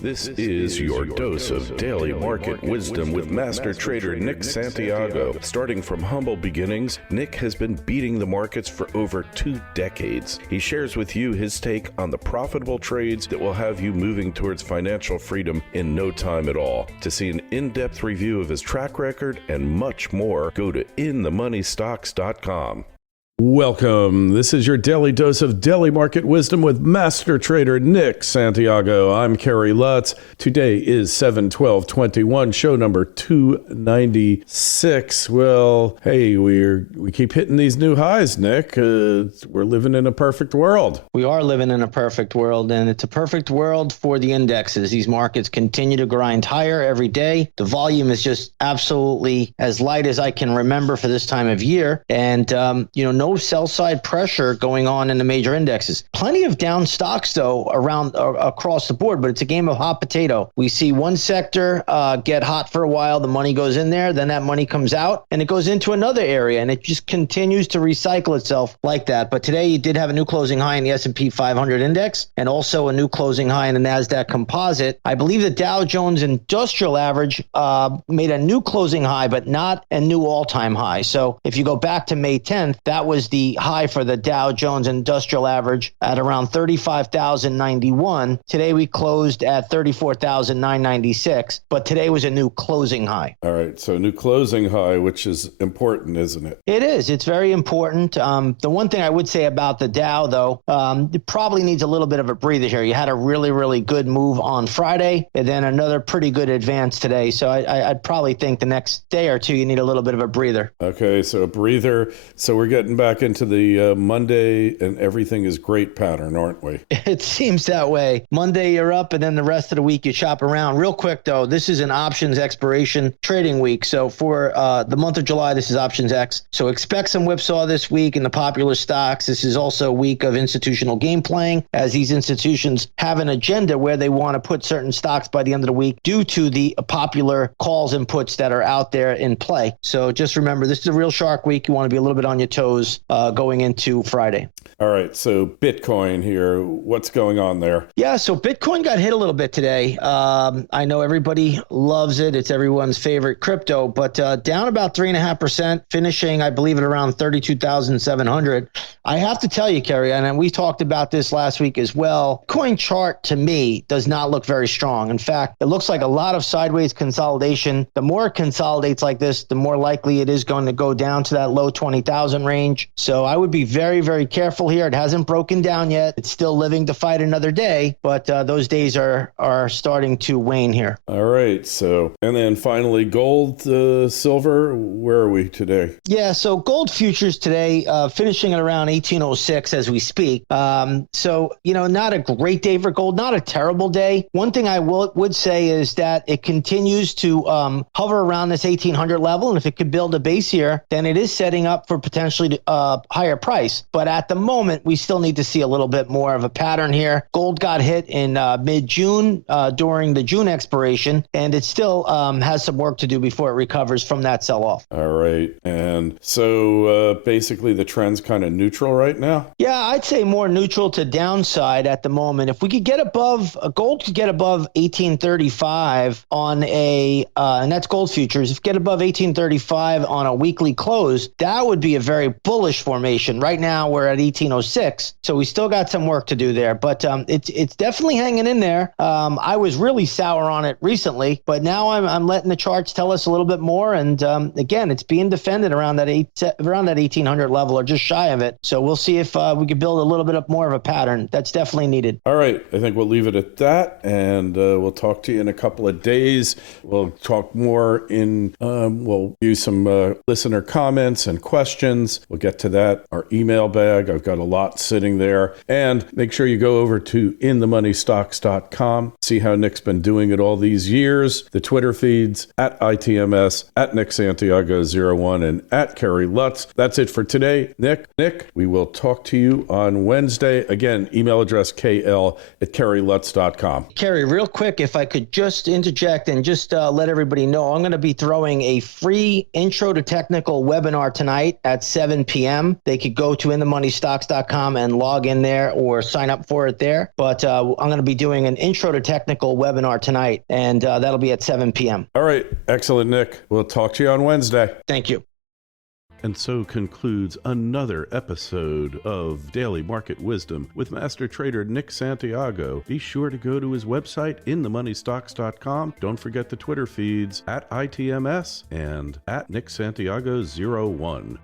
This is your dose of daily market wisdom with master trader Nick Santiago. Starting from humble beginnings, Nick has been beating the markets for over 2 decades. He shares with you his take on the profitable trades that will have you moving towards financial freedom in no time at all. To see an in-depth review of his track record and much more, go to inthemoneystocks.com. Welcome. This is your daily dose of daily market wisdom with master trader Nick Santiago. I'm Kerry Lutz. Today is 7/12/21, show number 296. Well, hey, we keep hitting these new highs, Nick. We're living in a perfect world. We are living in a perfect world, and it's a perfect world for the indexes. These markets continue to grind higher every day. The volume is just absolutely as light as I can remember for this time of year. And, no sell side pressure going on in the major indexes. Plenty of down stocks, though, around across the board, but it's a game of hot potato. We see one sector get hot for a while. The money goes in there. Then that money comes out and it goes into another area, and it just continues to recycle itself like that. But today you did have a new closing high in the S&P 500 index and also a new closing high in the NASDAQ Composite. I believe the Dow Jones Industrial Average made a new closing high, but not a new all-time high. So if you go back to May 10th, that was the high for the Dow Jones Industrial Average at around 35,091. Today we closed at 34,996, but today was a new closing high. All right, so new closing high, which is important, isn't it? It is. It's very important. The one thing I would say about the Dow, though, it probably needs a little bit of a breather here. You had a really, really good move on Friday and then another pretty good advance today. So I'd probably think the next day or two you need a little bit of a breather. Okay, so a breather. So we're getting back into the Monday and everything is great pattern, aren't we? It seems that way. Monday you're up, and then the rest of the week you shop around. Real quick, though, this is an options expiration trading week. So for the month of July, this is options X. So expect some whipsaw this week in the popular stocks. This is also a week of institutional game playing, as these institutions have an agenda where they want to put certain stocks by the end of the week due to the popular calls and puts that are out there in play. So just remember, this is a real shark week. You want to be a little bit on your toes going into Friday. All right, so Bitcoin here, what's going on there? Yeah, so Bitcoin got hit a little bit today. I know everybody loves it. It's everyone's favorite crypto, but down about 3.5%, finishing, I believe, at around 32,700. I have to tell you, Kerry, and we talked about this last week as well, Bitcoin chart to me does not look very strong. In fact, it looks like a lot of sideways consolidation. The more it consolidates like this, the more likely it is going to go down to that low 20,000 range. So I would be very, very careful here. It hasn't broken down yet. It's still living to fight another day, but those days are starting to wane here. All right. So, and then finally, gold, silver, where are we today? Yeah. So gold futures today, finishing at around 1806 as we speak. So, not a great day for gold, not a terrible day. One thing I would say is that it continues to hover around this 1800 level. And if it could build a base here, then it is setting up for potentially higher price. But at the moment, we still need to see a little bit more of a pattern here. Gold got hit in mid-June during the June expiration, and it still has some work to do before it recovers from that sell-off. All right. And so basically the trend's kind of neutral right now? Yeah, I'd say more neutral to downside at the moment. If we could get above, gold could get above 1835 on and that's gold futures. If you get above 1835 on a weekly close, that would be a very bullish formation. Right now we're at 1806, so we still got some work to do there, but it's definitely hanging in there. I was really sour on it recently, but now I'm letting the charts tell us a little bit more, and again, it's being defended around that 1800 level or just shy of it. So we'll see if we could build a little bit more of a pattern. That's definitely needed. All right, I think we'll leave it at that, and we'll talk to you in a couple of days. We'll talk more we'll use some listener comments and questions. We'll get to that. Our email bag, I've got a lot sitting there. And make sure you go over to inthemoneystocks.com, see how Nick's been doing it all these years. The Twitter feeds at ITMS, at Nick Santiago 01, and at Kerry Lutz. That's it for today. Nick, we will talk to you on Wednesday. Again, email address kl@kerrylutz.com. Kerry, real quick, if I could just interject and just let everybody know, I'm going to be throwing a free intro to technical webinar tonight at 7 p.m. p.m. They could go to inthemoneystocks.com and log in there or sign up for it there. But I'm going to be doing an intro to technical webinar tonight, and that'll be at 7 p.m. All right. Excellent, Nick. We'll talk to you on Wednesday. Thank you. And so concludes another episode of Daily Market Wisdom with Master Trader Nick Santiago. Be sure to go to his website, inthemoneystocks.com. Don't forget the Twitter feeds @ITMS and @NickSantiago01.